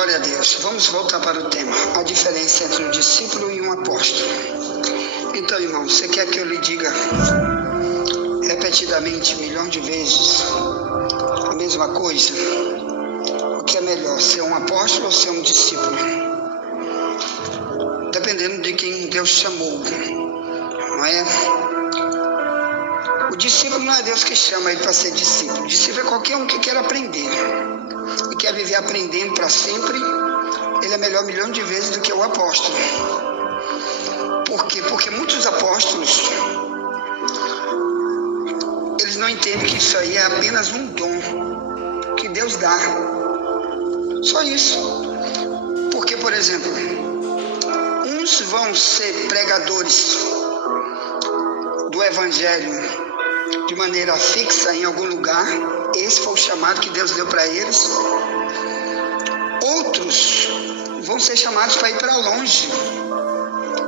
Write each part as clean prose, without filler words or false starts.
Glória a Deus. Vamos voltar para o tema, a diferença entre um discípulo e um apóstolo. Então, irmão, você quer que eu lhe diga repetidamente, milhões de vezes, a mesma coisa? O que é melhor, ser um apóstolo ou ser um discípulo? Dependendo de quem Deus chamou, não é? O discípulo não é Deus que chama ele para ser discípulo. O discípulo é qualquer um que quer aprender e quer viver aprendendo para sempre. Ele é melhor milhão de vezes do que o apóstolo. Por quê? Porque muitos apóstolos, eles não entendem que isso aí é apenas um dom que Deus dá. Só isso. Porque, por exemplo, uns vão ser pregadores do Evangelho de maneira fixa em algum lugar. Esse foi o chamado que Deus deu para eles. Outros vão ser chamados para ir para longe,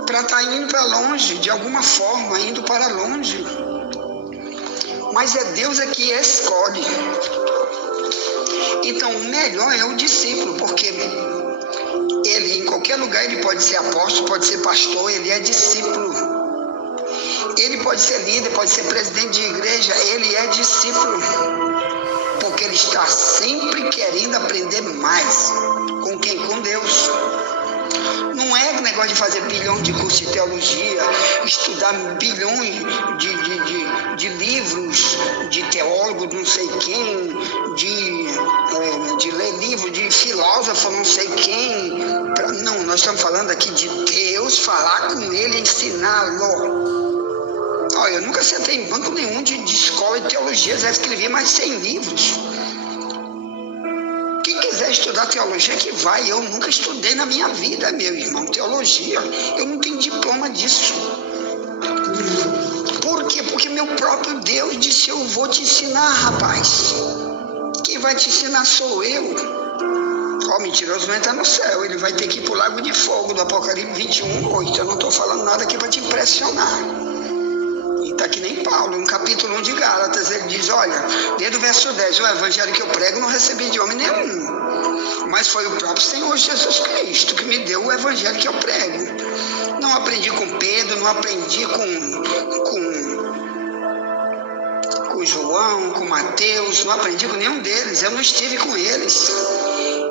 para estar indo para longe, de alguma forma, indo para longe. Mas é Deus que escolhe. Então, o melhor é o discípulo, porque ele, em qualquer lugar, ele pode ser apóstolo, pode ser pastor, ele é discípulo. Ele pode ser líder, pode ser presidente de igreja, ele é discípulo. Porque ele está sempre querendo aprender mais. Com quem? Com Deus. Não é negócio de fazer bilhões de cursos de teologia, estudar bilhões de livros de teólogo não sei quem, de ler livro de filósofo não sei quem. Não, nós estamos falando aqui de Deus, falar com ele, ensiná-lo. Olha, eu nunca sentei em banco nenhum de escola de teologia, já escrevi mais de 100 livros. Quem quiser estudar teologia que vai, eu nunca estudei na minha vida, meu irmão, teologia. Eu não tenho diploma disso. Por quê? Porque meu próprio Deus disse, eu vou te ensinar, rapaz. Quem vai te ensinar sou eu. Ó, mentiroso não entra no céu, ele vai ter que ir para o lago de fogo do Apocalipse 21:8. Eu não estou falando nada aqui para te impressionar. Está que nem Paulo, no capítulo 1 de Gálatas, ele diz, olha, desde o verso 10, o evangelho que eu prego não recebi de homem nenhum, mas foi o próprio Senhor Jesus Cristo que me deu o evangelho que eu prego. Não aprendi com Pedro, não aprendi com João, com Mateus, não aprendi com nenhum deles, eu não estive com eles.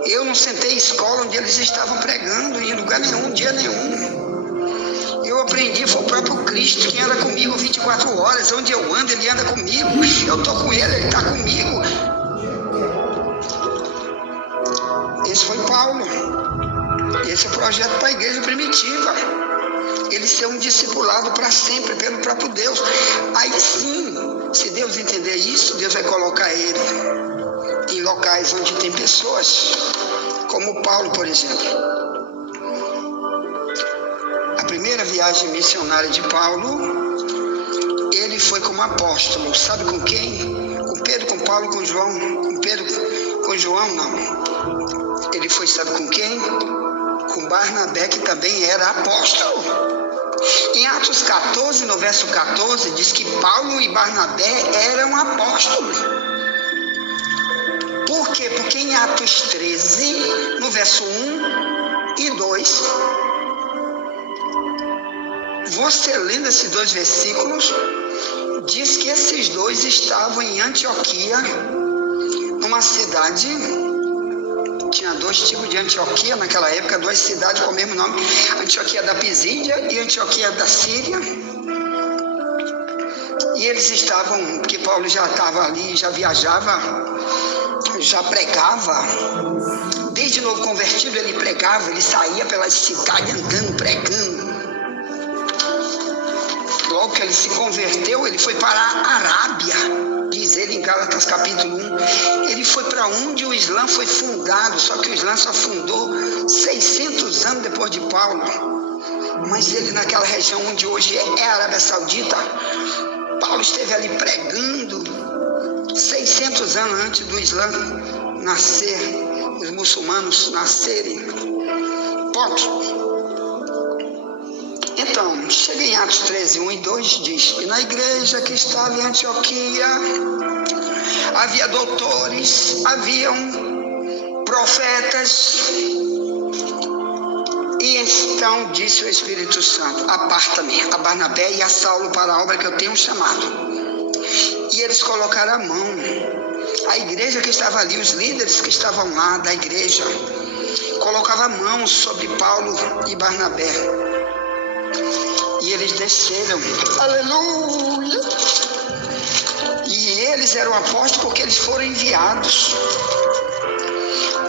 Eu não sentei em escola onde eles estavam pregando, em lugar nenhum, dia nenhum. Eu aprendi, foi o próprio Cristo que anda comigo 24 horas. Onde eu ando, ele anda comigo. Eu estou com ele está comigo. Esse foi Paulo. Esse é o projeto para a igreja primitiva. Ele ser um discipulado para sempre pelo próprio Deus. Aí sim, se Deus entender isso, Deus vai colocar ele em locais onde tem pessoas, como Paulo, por exemplo. A primeira viagem missionária de Paulo, ele foi como apóstolo. Sabe com quem? Com Pedro, com Paulo, com João. Com Pedro, com João, não. Ele foi, sabe com quem? Com Barnabé, que também era apóstolo. Em Atos 14, no verso 14, diz que Paulo e Barnabé eram apóstolos. Por quê? Porque em Atos 13, no verso 1 e 2... você lendo esses dois versículos, diz que esses dois estavam em Antioquia, numa cidade, tinha dois tipos de Antioquia naquela época, duas cidades com o mesmo nome, Antioquia da Pisídia e Antioquia da Síria. E eles estavam, porque Paulo já estava ali, já viajava, já pregava. Desde novo convertido ele pregava, ele saía pelas cidades andando, pregando. Logo que ele se converteu, ele foi para a Arábia, diz ele em Gálatas capítulo 1. Ele foi para onde o Islã foi fundado, só que o Islã só fundou 600 anos depois de Paulo. Mas ele naquela região onde hoje é a Arábia Saudita, Paulo esteve ali pregando 600 anos antes do Islã nascer, os muçulmanos nascerem. Ponto. Então, chega em Atos 13, 1 e 2, diz, e na igreja que estava em Antioquia, havia doutores, haviam profetas. E então disse o Espírito Santo: aparta-me a Barnabé e a Saulo para a obra que eu tenho chamado. E eles colocaram a mão. A igreja que estava ali, os líderes que estavam lá da igreja, colocavam a mão sobre Paulo e Barnabé. E eles desceram. Aleluia! E eles eram apóstolos porque eles foram enviados.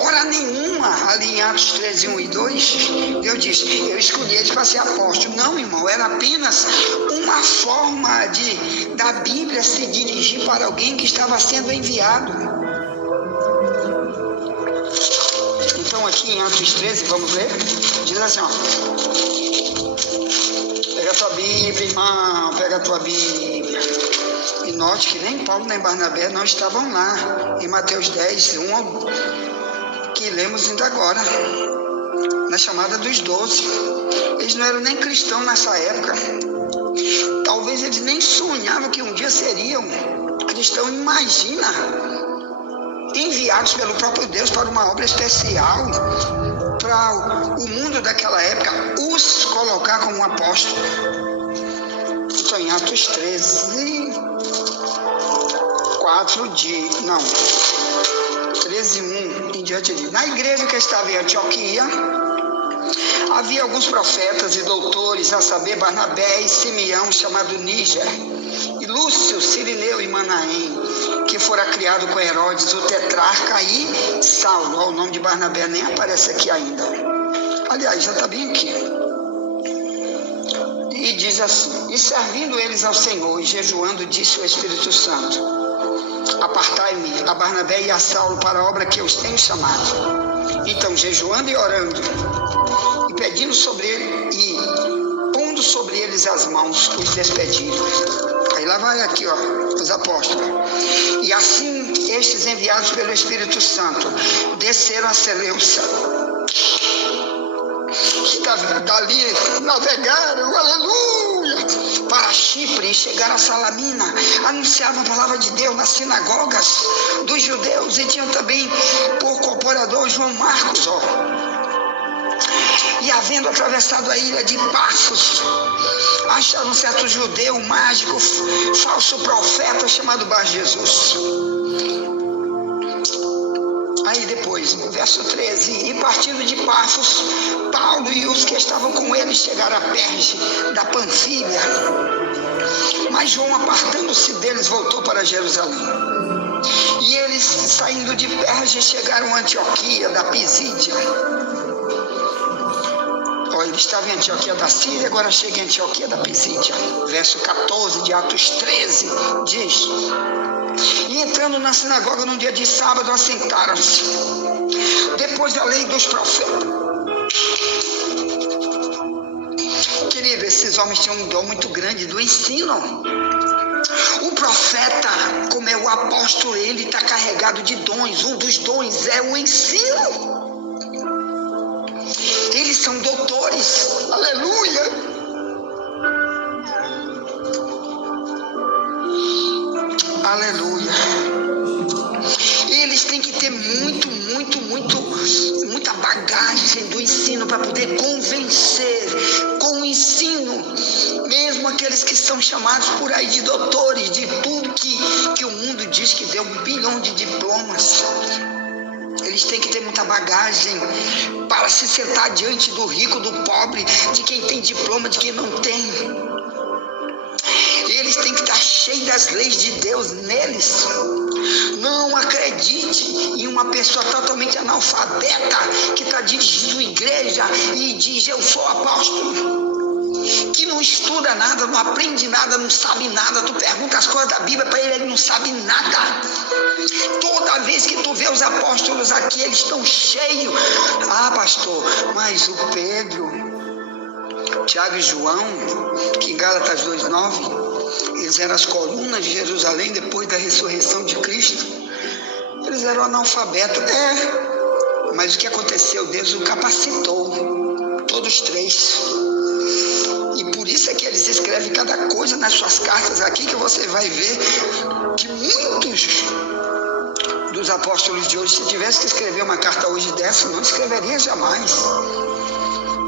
Hora nenhuma, ali em Atos 13, 1 e 2, Deus disse: eu escolhi eles para ser apóstolo. Não, irmão, era apenas uma forma da Bíblia se dirigir para alguém que estava sendo enviado. Então aqui em Atos 13, vamos ler? Diz assim, ó. Pega a tua Bíblia, irmão, pega a tua Bíblia. E note que nem Paulo nem Barnabé não estavam lá. Em Mateus 10, 1 que lemos ainda agora, na chamada dos 12. Eles não eram nem cristãos nessa época. Talvez eles nem sonhavam que um dia seriam cristãos. Imagina, enviados pelo próprio Deus para uma obra especial, para o mundo daquela época, os colocar como apóstolo. Estou em Atos 13, 13:1 em diante disso. Na igreja que estava em Antioquia, havia alguns profetas e doutores, a saber, Barnabé e Simeão, chamado Níger, e Lúcio, Cirineu e Manaém, que fora criado com Herodes, o tetrarca, e Saulo. O nome de Barnabé nem aparece aqui ainda. Aliás, já está bem aqui. E diz assim: e servindo eles ao Senhor e jejuando, disse o Espírito Santo: apartai-me a Barnabé e a Saulo para a obra que eu os tenho chamado. Então, jejuando e orando, e pedindo sobre ele, e pondo sobre eles as mãos, os despediram. Aí lá vai aqui, ó, os apóstolos. E assim, estes enviados pelo Espírito Santo, desceram a Seleucia. Dali navegaram, aleluia, para Chipre e chegaram a Salamina, anunciavam a palavra de Deus nas sinagogas dos judeus, e tinham também por cooperador João Marcos, ó. E havendo atravessado a ilha de Pafos, acharam um certo judeu mágico, falso profeta, chamado Bar Jesus. Aí depois, no verso 13, e partindo de Pafos, Paulo e os que estavam com ele chegaram a Perge da Panfilha. Mas João, apartando-se deles, voltou para Jerusalém. E eles, saindo de Perge, chegaram a Antioquia da Pisídia. Ele estava em Antioquia da Síria, agora chega em Antioquia da Pisídia. Verso 14 de Atos 13 diz: e entrando na sinagoga num dia de sábado, assentaram-se, depois da lei dos profetas. Querido, esses homens tinham um dom muito grande do ensino. O profeta, como é o apóstolo, ele está carregado de dons. Um dos dons é o ensino. Eles são doutores, aleluia. Aleluia. Eles têm que ter muita bagagem do ensino para poder convencer com o ensino, mesmo aqueles que são chamados por aí de doutores, de tudo que o mundo diz que deu 1 bilhão de diplomas. Eles têm que ter muita bagagem para se sentar diante do rico, do pobre, de quem tem diploma, de quem não tem. Eles têm que estar cheios das leis de Deus neles. Não acredite em uma pessoa totalmente analfabeta que está dirigindo a igreja e diz: eu sou apóstolo. Que não estuda nada, não aprende nada, não sabe nada. Tu pergunta as coisas da Bíblia para ele não sabe nada. Toda vez que tu vê os apóstolos aqui, eles estão cheios. Ah, pastor, mas o Pedro, Tiago e João, que em Gálatas 2:9, eles eram as colunas de Jerusalém depois da ressurreição de Cristo. Eles eram analfabetos. Mas o que aconteceu? Deus o capacitou, todos três. E por isso é que eles escrevem cada coisa nas suas cartas aqui, que você vai ver que muitos dos apóstolos de hoje. Se tivesse que escrever uma carta hoje dessa, não escreveria jamais.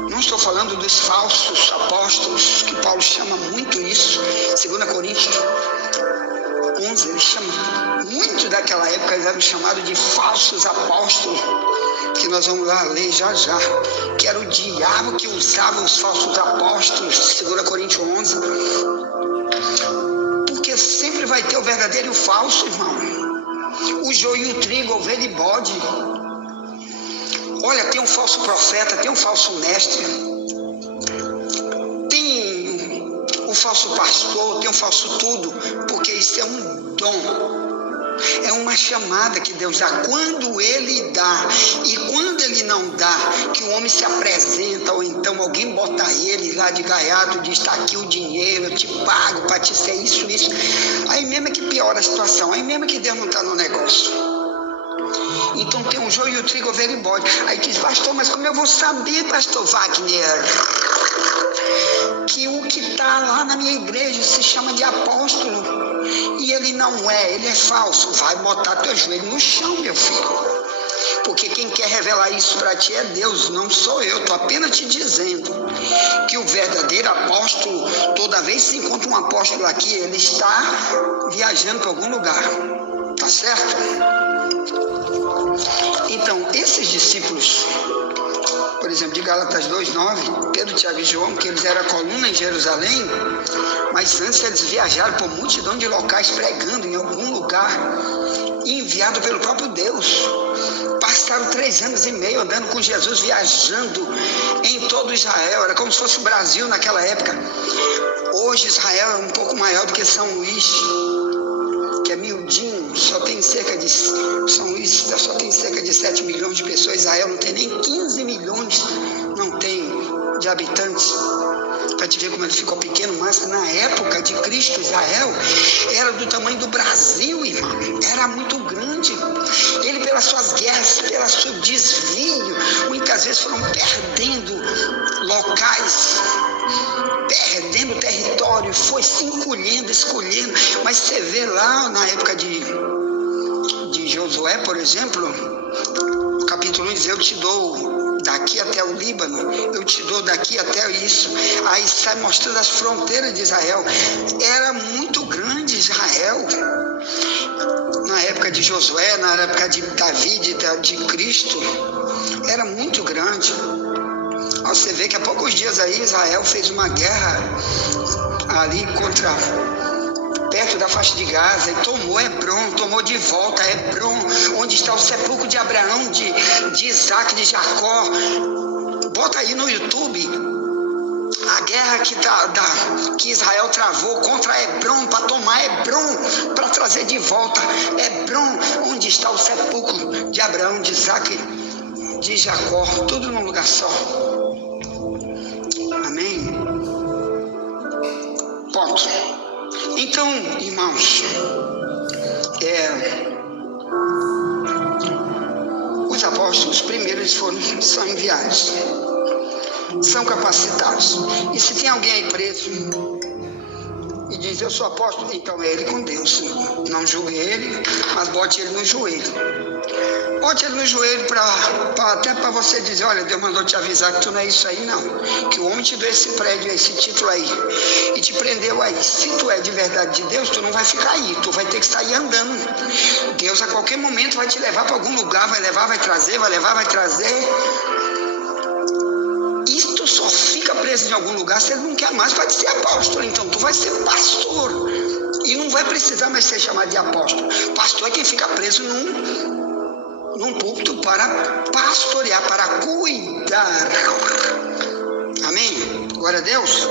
Não estou falando dos falsos apóstolos, que Paulo chama muito isso. 2 Coríntios 11, ele chama muito daquela época, eles eram chamados de falsos apóstolos, que nós vamos lá ler já, que era o diabo que usava os falsos apóstolos, 2 Coríntios 11. Porque sempre vai ter o verdadeiro e o falso, irmão. O joio e o trigo, a ovelha e bode. Olha, tem um falso profeta, tem um falso mestre, tem o falso pastor, tem um falso tudo, porque isso é um dom. É uma chamada que Deus dá quando Ele dá, e quando Ele não dá, que o homem se apresenta, ou então alguém bota ele lá de gaiato, diz, está aqui o dinheiro, eu te pago para te ser isso, aí mesmo é que piora a situação, aí mesmo é que Deus não está no negócio. Então tem um joio e o trigo, ovelha e bode. Aí diz, pastor, mas como eu vou saber, pastor Wagner, que o que está lá na minha igreja se chama de apóstolo, e ele não é, ele é falso? Vai botar teu joelho no chão, meu filho, porque quem quer revelar isso para ti é Deus, não sou eu. Estou apenas te dizendo que o verdadeiro apóstolo, toda vez que se encontra um apóstolo aqui, ele está viajando para algum lugar, tá certo? Então, esses discípulos, por exemplo, de Gálatas 2:9, Pedro, Tiago e João, que eles eram a coluna em Jerusalém, mas antes eles viajaram por multidão de locais pregando em algum lugar, enviado pelo próprio Deus. Passaram 3 anos e meio andando com Jesus, viajando em todo Israel. Era como se fosse o Brasil naquela época. Hoje Israel é um pouco maior do que São Luís, que é miudinho, só tem cerca de 7 milhões de pessoas. Israel não tem nem 15 milhões, não tem, de habitantes. Para te ver como ele ficou pequeno, mas na época de Cristo, Israel era do tamanho do Brasil, irmão. Era muito grande. Ele, pelas suas guerras, pelo seu desvio, muitas vezes foram perdendo locais, perdendo território, foi se encolhendo, escolhendo. Mas você vê lá na época de Josué, por exemplo, capítulo 1 diz, eu te dou daqui até o Líbano, eu te dou daqui até isso. Aí sai mostrando as fronteiras de Israel. Era muito grande Israel na época de Josué, na época de Davi, de Cristo. Era muito grande. Você vê que há poucos dias aí Israel fez uma guerra ali perto da faixa de Gaza, e tomou Hebron, tomou de volta Hebron, onde está o sepulcro de Abraão, de Isaac, de Jacó. Bota aí no YouTube a guerra que Israel travou contra Hebron, para tomar Hebron, para trazer de volta Hebron, onde está o sepulcro de Abraão, de Isaac, de Jacó, tudo num lugar só. Amém? Ponto. Então, irmãos, os apóstolos, primeiro, eles são enviados, são capacitados. E se tem alguém aí preso e diz, eu sou apóstolo, então é ele com Deus. Não julgue ele, mas bote ele no joelho. Bote ele no joelho até para você dizer, olha, Deus mandou te avisar que tu não é isso aí, não. Que o homem te deu esse prédio, esse título aí, e te prendeu aí. Se tu é de verdade de Deus, tu não vai ficar aí, tu vai ter que sair andando. Deus a qualquer momento vai te levar para algum lugar, vai levar, vai trazer, vai levar, vai trazer. E tu só fica preso em algum lugar se ele não quer mais, pode ser apóstolo. Então tu vai ser pastor e não vai precisar mais ser chamado de apóstolo. Pastor é quem fica preso num púlpito para pastorear, para cuidar. Amém? Glória a Deus.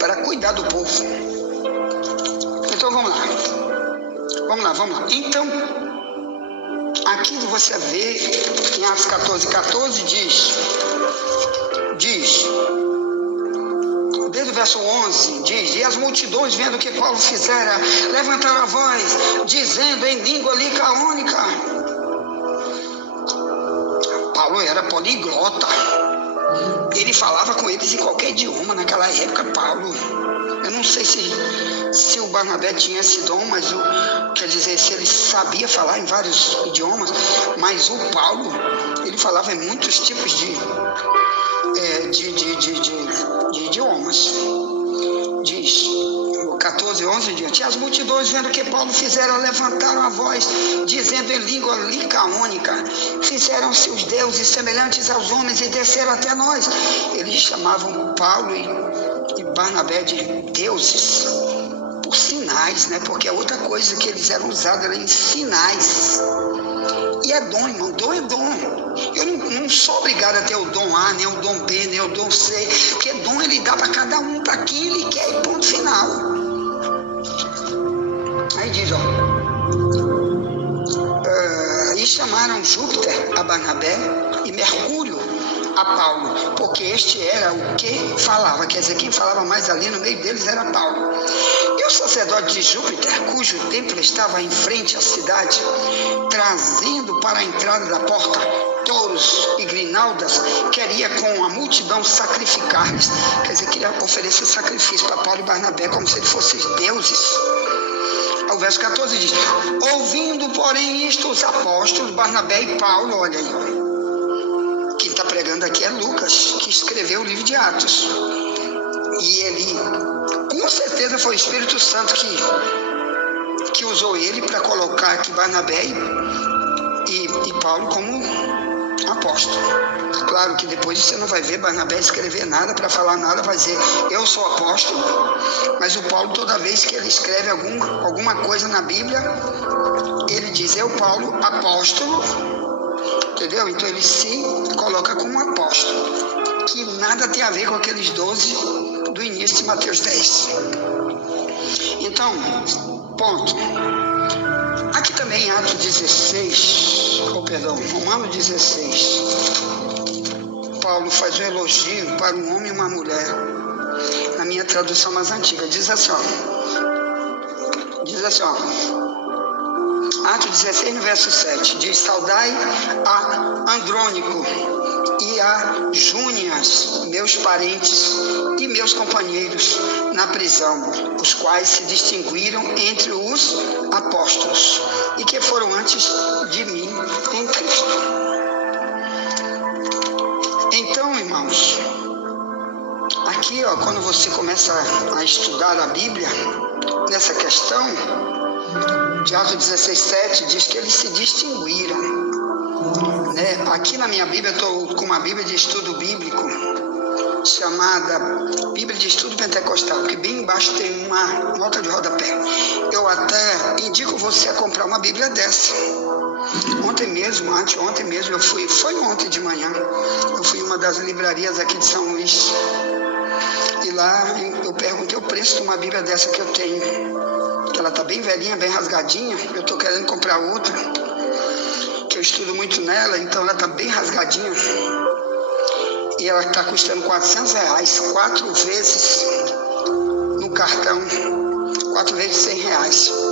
Para cuidar do povo. Então vamos lá. Então, aqui você vê em Atos 14:14 diz, desde o verso 11, diz, e as multidões, vendo o que Paulo fizera, levantaram a voz, dizendo em língua licaônica. Paulo era poliglota, ele falava com eles em qualquer idioma naquela época. Paulo Eu não sei se o Barnabé tinha esse dom, mas quer dizer, se ele sabia falar em vários idiomas, mas o Paulo, ele falava em muitos tipos de idiomas. Diz, 14:11 diante, as multidões, vendo o que Paulo fizera, levantaram a voz, dizendo em língua licaônica: fizeram-se os deuses semelhantes aos homens e desceram até nós. Eles chamavam Paulo e Barnabé de deuses por sinais, né? Porque a outra coisa que eles eram usados era em sinais. E é dom, irmão, dom é dom. Eu não sou obrigado a ter o dom A, nem o dom B, nem o dom C, porque dom ele dá para cada um, para quem ele quer, e ponto final. Aí diz, e chamaram Júpiter a Barnabé e Mercúrio a Paulo, porque este era o que falava, quer dizer, quem falava mais ali no meio deles era Paulo. E o sacerdote de Júpiter, cujo templo estava em frente à cidade, trazendo para a entrada da porta touros e grinaldas, queria com a multidão sacrificar-lhes, quer dizer, queria oferecer sacrifício para Paulo e Barnabé como se eles fossem deuses. O verso 14 diz: ouvindo, porém, isto, os apóstolos Barnabé e Paulo, olha aí, quem está pregando aqui é Lucas, que escreveu o livro de Atos, e ele, com certeza, foi o Espírito Santo que usou ele para colocar aqui Barnabé e Paulo como apóstolo. Claro que depois você não vai ver Barnabé escrever nada para falar nada, vai dizer eu sou apóstolo, mas o Paulo, toda vez que ele escreve alguma coisa na Bíblia, ele diz eu, Paulo, apóstolo, entendeu? Então ele se coloca como apóstolo, que nada tem a ver com aqueles 12 do início de Mateus 10. Então, ponto. Aqui também em Atos 16, Romanos 16, Paulo faz um elogio para um homem e uma mulher. Na minha tradução mais antiga, diz assim, Atos 16, no verso 7, diz: saudai a Andrônico e a Júnias, meus parentes e meus companheiros na prisão, os quais se distinguiram entre os apóstolos e que foram antes de mim em Cristo. Então, irmãos, aqui, quando você começa a estudar a Bíblia, nessa questão de Atos 16:7, diz que eles se distinguiram, né? Aqui na minha Bíblia, eu estou com uma Bíblia de estudo bíblico, chamada Bíblia de Estudo Pentecostal, que bem embaixo tem uma nota de rodapé. Eu até indico você a comprar uma Bíblia dessa. Anteontem mesmo, foi ontem de manhã, eu fui em uma das livrarias aqui de São Luís, e lá eu perguntei o preço de uma Bíblia dessa que eu tenho, que ela está bem velhinha, bem rasgadinha, eu estou querendo comprar outra, que eu estudo muito nela, então ela está bem rasgadinha, e ela está custando R$400, 4 vezes no cartão, 4 vezes R$100.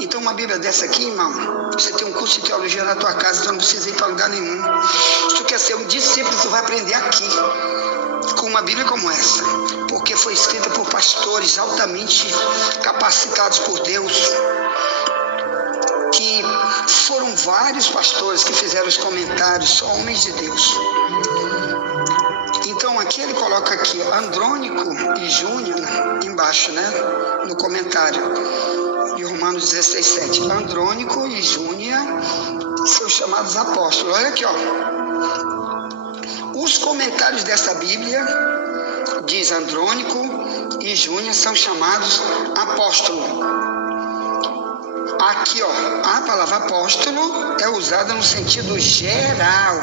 Então uma Bíblia dessa aqui, irmão, você tem um curso de teologia na tua casa, então não precisa ir para lugar nenhum. Se tu quer ser um discípulo, tu vai aprender aqui, com uma Bíblia como essa, porque foi escrita por pastores altamente capacitados por Deus, que foram vários pastores que fizeram os comentários, só homens de Deus. Então aqui ele coloca aqui Andrônico e Júnior embaixo, né, no comentário de Romanos 16:7. Andrônico e Júnior são chamados apóstolos. Olha aqui, os comentários dessa Bíblia diz Andrônico e Júnior são chamados apóstolos. Aqui, a palavra apóstolo é usada no sentido geral,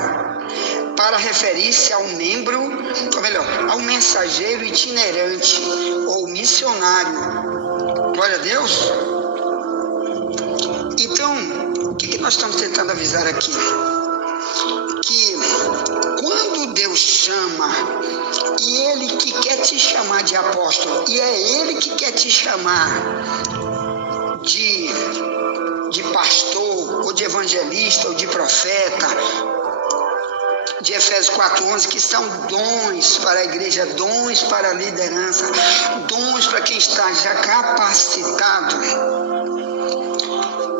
para referir-se a um membro, ou melhor, a um mensageiro itinerante ou missionário. Glória a Deus. Então, o que nós estamos tentando avisar aqui? Que quando Deus chama, e Ele que quer te chamar de apóstolo, e é Ele que quer te chamar de pastor, ou de evangelista, ou de profeta, de Efésios 4:11, que são dons para a igreja, dons para a liderança, dons para quem está já capacitado.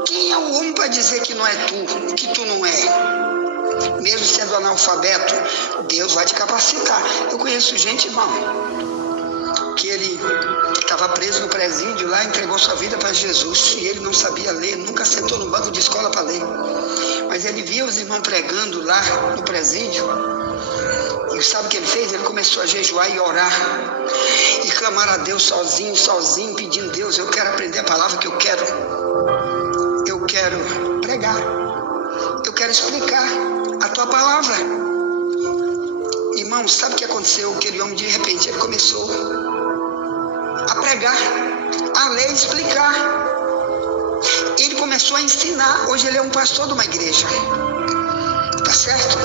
Quem é o homem para dizer que não é tu, que tu não é? Mesmo sendo analfabeto, Deus vai te capacitar. Eu conheço gente, irmão, que ele estava preso no presídio lá, entregou sua vida para Jesus, e ele não sabia ler, nunca sentou no banco de escola para ler. Mas ele via os irmãos pregando lá no presídio, e sabe o que ele fez? Ele começou a jejuar e orar, e clamar a Deus sozinho, pedindo: Deus, eu quero aprender a palavra que eu quero pregar, eu quero explicar a tua palavra. Irmão, sabe o que aconteceu? Aquele homem, de repente, ele começou a pregar, a ler e explicar. Ele começou a ensinar. Hoje ele é um pastor de uma igreja. Tá certo?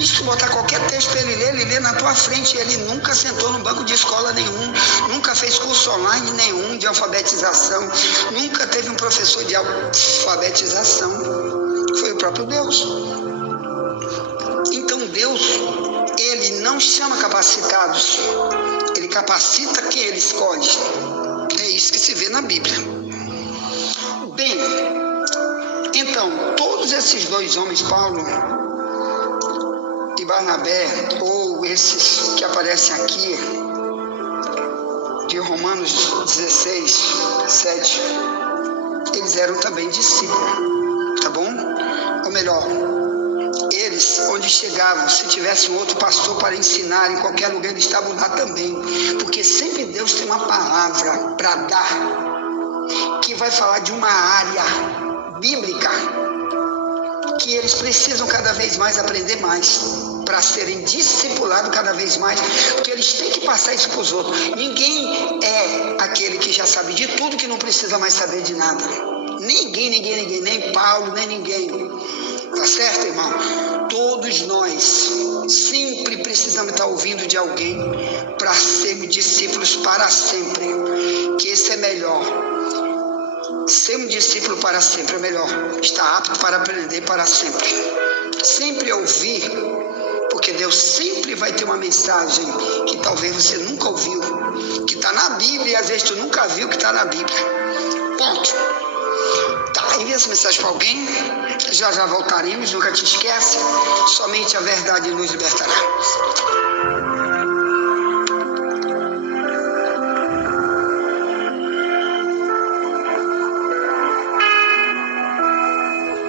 E se tu botar qualquer texto para ele lê na tua frente. Ele nunca sentou no banco de escola nenhum, nunca fez curso online nenhum de alfabetização, nunca teve um professor de alfabetização. Foi o próprio Deus. Então Deus, ele não chama capacitados, ele capacita quem ele escolhe. É isso que se vê na Bíblia. Bem, então, todos esses dois homens, Paulo e Barnabé, ou esses que aparecem aqui, de Romanos 16, 7, eles eram também discípulos, tá bom? Ou melhor, eles, onde chegavam, se tivesse um outro pastor para ensinar, em qualquer lugar eles estavam lá também, porque sempre Deus tem uma palavra para dar, que vai falar de uma área bíblica, que eles precisam cada vez mais aprender mais, para serem discipulados cada vez mais, porque eles têm que passar isso para os outros. Ninguém é aquele que já sabe de tudo, que não precisa mais saber de nada. Ninguém, nem Paulo, nem ninguém. Tá certo, irmão? Todos nós sempre precisamos estar ouvindo de alguém para sermos discípulos para sempre, que esse é melhor. Ser um discípulo para sempre é melhor. Estar apto para aprender para sempre. Sempre ouvir, porque Deus sempre vai ter uma mensagem que talvez você nunca ouviu, que está na Bíblia, e às vezes tu nunca viu que está na Bíblia. Ponto. Tá, envia essa mensagem para alguém. Já voltaremos, nunca te esquece. Somente a verdade nos libertará.